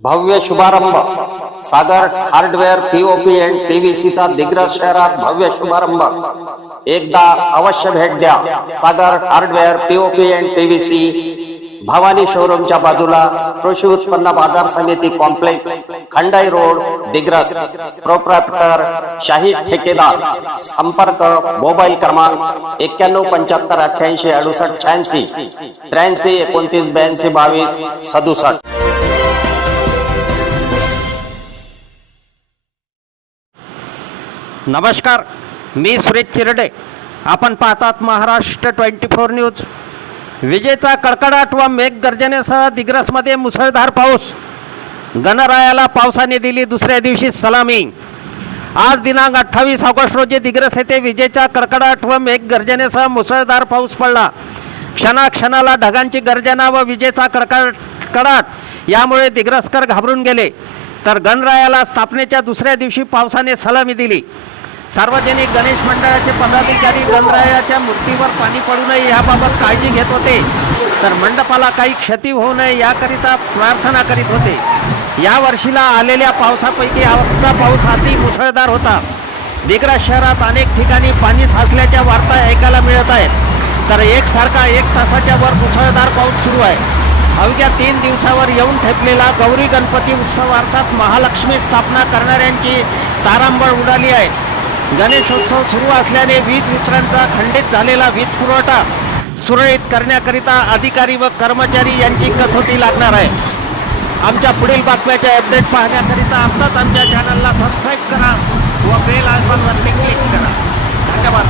भव्य शुभारंभ. Sagar hardware POP and पीव्हीसीचा दिग्रज शहरात भव्य शुभारंभ. एकदा अवश्य भेट द्या. Sagar hardware POP and PVC Bhavani शोरूमच्या बाजूला कृषी उत्पन्न बाजार समिती complex Khandai road Digras. Proprietor Shahid Thekedar. संपर्क मोबाईल क्रमांक एक्क्याण्णव पंच्याहत्तर अठ्ठ्याऐंशी अडुसष्ट शहाऐंशी त्र्याऐंशी एकोणतीस ब्याऐंशी बावीस सदुसष्ट. नमस्कार मी सुरेश चिरडे. आपण पाहतात महाराष्ट्र ट्वेंटी फोर न्यूज. विजेचा कडकडाट व मेघगर्जनेसह दिग्रसमध्ये मुसळधार पाऊस. गणरायाला पावसाने दिली दुसऱ्या दिवशी सलामी. आज दिनांक अठ्ठावीस ऑगस्ट रोजी दिग्रस येथे विजेचा कडकडाट व मेघगर्जनेसह मुसळधार पाऊस पडला. क्षणाक्षणाला ढगांची गर्जना व विजेचा कडकडाट यामुळे दिग्रसकर घाबरून गेले. तर गणरायाला स्थापनेच्या दुसऱ्या दिवशी पावसाने सलामी दिली. सार्वजनिक गणेश मंडळाचे पदाधिकारी गणरायाच्या मूर्तीवर पाणी पडू नये याबाबत काळजी घेत होते. तर मंडपाला काही क्षती होऊ नये याकरिता प्रार्थना करीत होते. या वर्षीला आलेल्या पावसापैकी आजचा पाऊस अति मुसळधार होता. दिग्रा शहरात अनेक ठिकाणी पाणी साचल्याच्या वार्ता ऐकायला मिळत आहेत. तर एकसारखा एक तासाच्या वर मुसळधार पाऊस सुरू आहे. अवघ्या तीन दिवसावर येऊन ठेपलेला गौरी गणपती उत्सव अर्थात महालक्ष्मी स्थापना करणाऱ्यांची तारांबळ उडाली आहे. गणेशोत्सव सुरू असल्याने वीज वितरणचा खंडित झालेला वीज पुरवठा सुरळीत करण्याकरिता अधिकारी व कर्मचारी यांची कसोटी लागणार आहे. आमच्या पुढील बातम्याच्या अपडेट पाहण्याकरिता आत्ताच आमच्या चॅनलला सबस्क्राईब करा व बेल आयकॉनवरती क्लिक करा. धन्यवाद.